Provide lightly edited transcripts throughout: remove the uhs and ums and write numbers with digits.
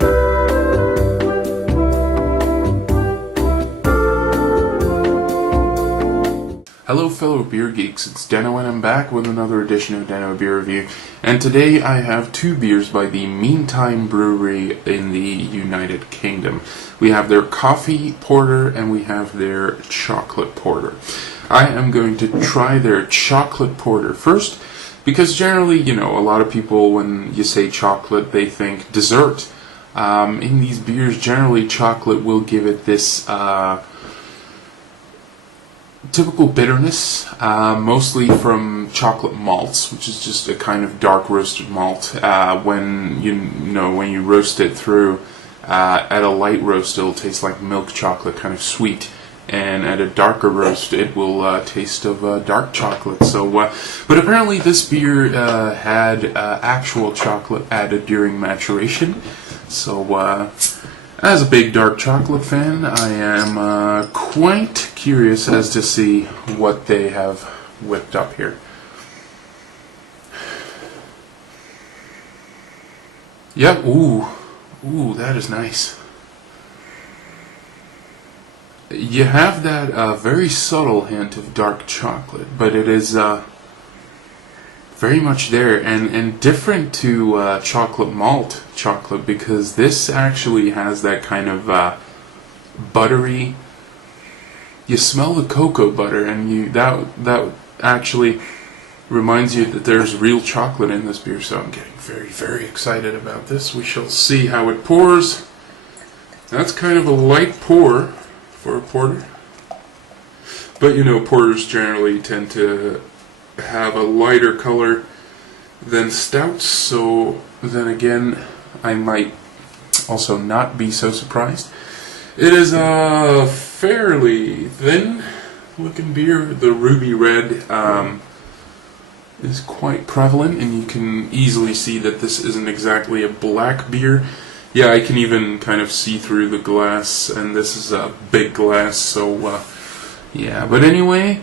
Hello fellow beer geeks, it's Denno and I'm back with another edition of Denno Beer Review. And today I have two beers by the Meantime Brewery in the United Kingdom. We have their coffee porter and we have their chocolate porter. I am going to try their chocolate porter first because generally, a lot of people when you say chocolate they think dessert. In these beers generally chocolate will give it this typical bitterness, mostly from chocolate malts, which is just a kind of dark roasted malt. When you roast it through, at a light roast it'll taste like milk chocolate, kind of sweet, and at a darker roast it will taste of dark chocolate. So, but apparently this beer had actual chocolate added during maturation. So, as a big dark chocolate fan, I am quite curious as to see what they have whipped up here. Yep, ooh, that is nice. You have that very subtle hint of dark chocolate, but it is very much there, and different to chocolate malt chocolate, because this actually has that kind of buttery. You smell the cocoa butter, and that actually reminds you that there's real chocolate in this beer. So I'm getting very, very excited about this. We shall see how it pours. That's kind of a light pour for a porter, but porters generally tend to have a lighter color than stouts, so then again I might also not be so surprised. It is a fairly thin looking beer. The ruby red is quite prevalent, and you can easily see that this isn't exactly a black beer. Yeah, I can even kind of see through the glass, and this is a big glass, so yeah, but anyway,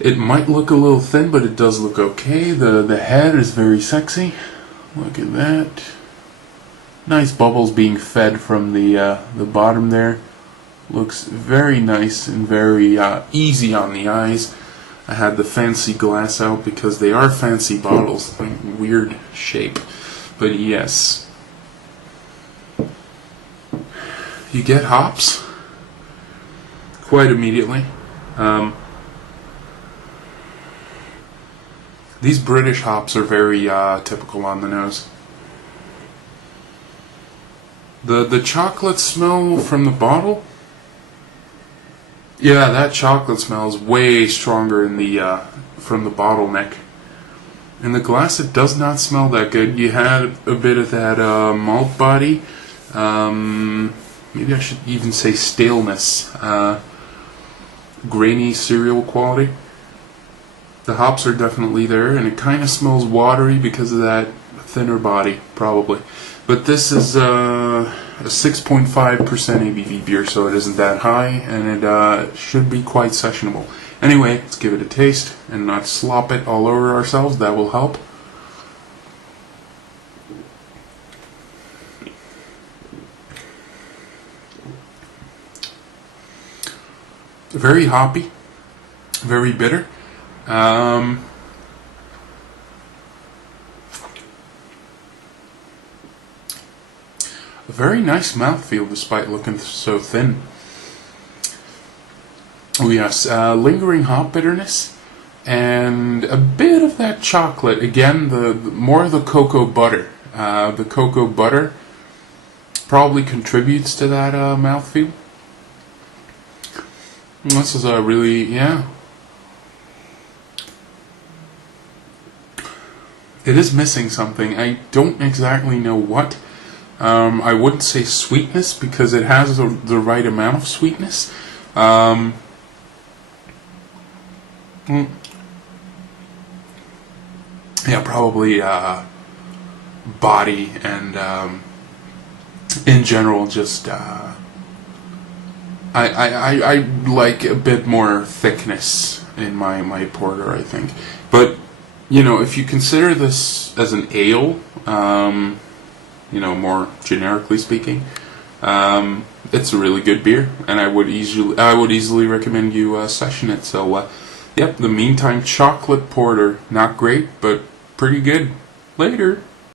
it might look a little thin, but it does look okay. The head is very sexy. Look at that. Nice bubbles being fed from the bottom there. Looks very nice and very easy on the eyes. I had the fancy glass out because they are fancy bottles. Like, weird shape. But yes. You get hops quite immediately. These British hops are very typical on the nose. The chocolate smell from the bottle, yeah, that chocolate smell is way stronger in the from the bottleneck. In the glass, it does not smell that good. You had a bit of that malt body. Maybe I should even say staleness, grainy cereal quality. The hops are definitely there, and it kind of smells watery because of that thinner body, probably. But this is a 6.5% ABV beer, so it isn't that high, and it should be quite sessionable. Anyway, let's give it a taste and not slop it all over ourselves. That will help. Very hoppy, very bitter. A very nice mouthfeel despite looking so thin. Oh yes, lingering hop bitterness and a bit of that chocolate. Again, the more of the cocoa butter. The cocoa butter probably contributes to that mouthfeel. This is a really, yeah. It is missing something. I don't exactly know what. I wouldn't say sweetness because it has the right amount of sweetness. Yeah, probably body and in general just I like a bit more thickness in my porter, I think. But if you consider this as an ale, more generically speaking. It's a really good beer, and I would easily recommend you session it. So, yep, the Meantime Chocolate Porter, not great, but pretty good. Later.